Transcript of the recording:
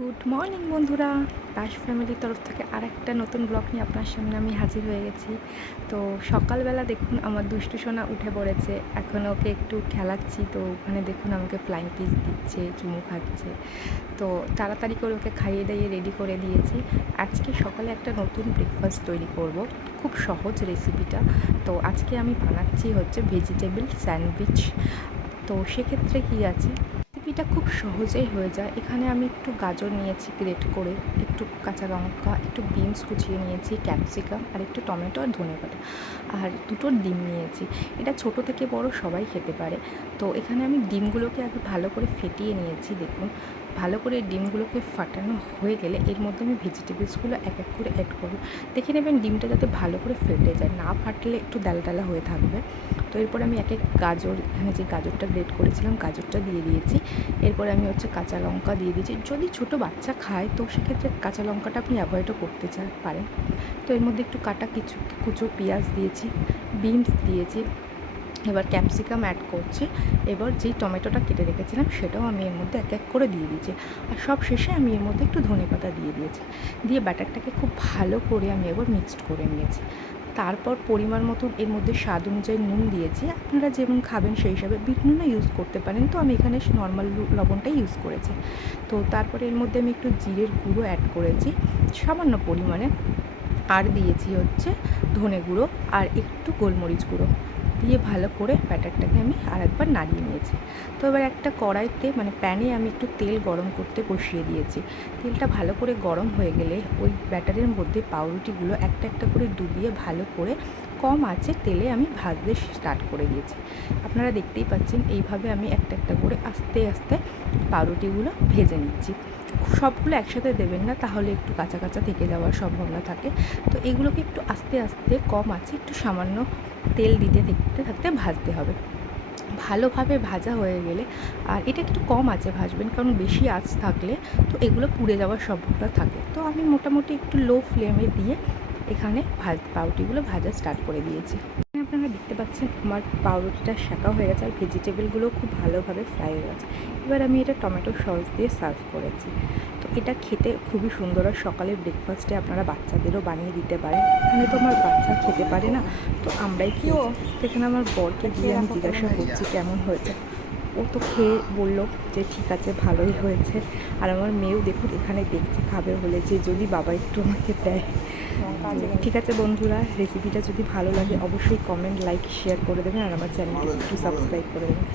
Good morning বন্ধুরা। দাস ফ্যামিলির তরফ থেকে আর একটা নতুন ব্লগ নিয়ে আপনার সামনে আমি হাজির হয়ে গেছি। তো সকালবেলা দেখুন, আমার দুষ্টু সোনা উঠে পড়েছে। এখন ওকে একটু খেলাচ্ছি, তো ওখানে দেখুন আমাকে ফ্লাইং কিস দিচ্ছে, চুমু খাচ্ছে। তো তাড়াতাড়ি করে ওকে খাইয়ে দাইয়ে রেডি করে দিয়েছি। আজকে সকালে একটা নতুন ব্রেকফাস্ট তৈরি করব, খুব সহজ রেসিপিটা তো আজকে আমি বানাচ্ছি হচ্ছে ভেজিটেবল স্যান্ডউইচ তো সেক্ষেত্রে কী আছে? রেসিপিটা খুব সহজেই হয়ে যায়। এখানে আমি একটু গাজর নিয়েছি গ্রেট করে, একটু কাঁচা লঙ্কা, একটু বিনস কুচিয়ে নিয়েছি ক্যাপসিকাম আর একটু টমেটো আর ধনে পাতা আর দুটো ডিম নিয়েছি। এটা ছোট থেকে বড় সবাই খেতে পারে। তো এখানে আমি ডিমগুলোকে আগে ভালো করে ফেটিয়ে নিয়েছি, দেখুন। ভালো করে ডিমগুলোকে ফাটানো হয়ে গেলে এর মধ্যে আমি ভেজিটেবলসগুলো এক এক করে অ্যাড করব। দেখে নেবেন ডিমটা যাতে ভালো করে ফেটে যায়, না ফাটলে একটু ডালডালা হয়ে থাকবে। তো এরপর আমি এক এক গাজর, এখানে যে গাজরটা গ্রেট করেছিলাম গাজরটা দিয়ে দিয়েছি। এরপরে আমি হচ্ছে কাঁচা লঙ্কা দিয়ে দিয়েছি। যদি ছোট বাচ্চা খায়, তো সেক্ষেত্রে কাঁচা লঙ্কাটা আপনি অ্যাভয়েডও করতে চান পারেন। তো এর মধ্যে একটু কাটা কিছু, কুচো পেঁয়াজ দিয়েছি বিনস দিয়েছি এবার ক্যাপসিকাম অ্যাড করছি। এবার যেই টমেটোটা কেটে রেখেছিলাম, সেটাও আমি এর মধ্যে এক এক করে দিয়ে দিয়েছি। আর সব শেষে আমি এর মধ্যে একটু ধনে পাতা দিয়ে দিয়েছি। দিয়ে ব্যাটারটাকে খুব ভালো করে আমি এবার মিক্সড করে নিয়েছি। তারপর পরিমাণ মতো এর মধ্যে স্বাদ অনুযায়ী নুন দিয়েছি। আপনারা যেমন খাবেন সেই হিসাবে বিট নুনও ইউজ করতে পারেন। তো আমি এখানে নর্মাল লবণটাই ইউজ করেছি। তো তারপরে এর মধ্যে আমি একটু জিরের গুঁড়ো অ্যাড করেছি। সামান্য পরিমাণে। আর দিয়েছি হচ্ছে ধনে গুঁড়ো আর একটু গোলমরিচ গুঁড়ো। দিয়ে ভালো করে ব্যাটারটাকে আমি আর একবার নাড়িয়ে নিয়েছি। তো এবার একটা কড়াইতে মানে প্যানে আমি একটু তেল গরম করতে বসিয়ে দিয়েছি। তেলটা ভালো করে গরম হয়ে গেলে ওই ব্যাটারের মধ্যে পাউরুটিগুলো একটা একটা করে ডুবিয়ে ভালো করে কম আছে তেলে আমি ভাজতে স্টার্ট করে দিয়েছি। আপনারা দেখতেই পাচ্ছেন এইভাবে আমি একটা একটা করে আস্তে আস্তে পাউরুটিগুলো ভেজে নিচ্ছি। সবগুলো একসাথে দেবেন না, তাহলে একটু কাঁচা কাঁচা থেকে যাওয়ার সম্ভাবনা থাকে। তো এগুলোকে একটু আস্তে আস্তে কম আছে, একটু সামান্য তেল দিতে দেখতে থাকতে ভাজতে হবে। ভালোভাবে ভাজা হয়ে গেলে, আর এটা একটু কম আছে ভাজবেন, কারণ বেশি আঁচ থাকলে তো এগুলো পুড়ে যাওয়ার সম্ভাবনা থাকে। তো আমি মোটামুটি একটু লো ফ্লেমে দিয়ে এখানে ভাজ, পাউটিগুলো ভাজা স্টার্ট করে দিয়েছি। আপনারা দেখতে পাচ্ছেন আমার পাউরুটিটা শাঁকা হয়ে গেছে আর ভেজিটেবলগুলো খুব ভালোভাবে ফ্রাই হয়ে গেছে। এবার আমি এটা টমেটো সস দিয়ে সার্ভ করেছি। তো এটা খেতে খুবই সুন্দর আর সকালের ব্রেকফাস্টে আপনারা বাচ্চাদেরও বানিয়ে দিতে পারেন। এখানে তো আমার বাচ্চা খেতে পারে না। তো আমরাই খেয়েছি। তো এখানে আমার বরকে দিয়ে আমি জিজ্ঞাসা করছি কেমন হয়েছে। ও তো খেয়ে বলল যে ঠিক আছে ভালোই হয়েছে। আর আমার মেয়েও দেখুন এখানে দেখছে খাবে বলে যে যদি বাবা একটু আমাকে দেয়। ঠিক আছে বন্ধুরা রেসিপিটা যদি ভালো লাগে অবশ্যই কমেন্ট লাইক শেয়ার করে দেবেন আর আমার চ্যানেলটি একটু সাবস্ক্রাইব করে দেবেন।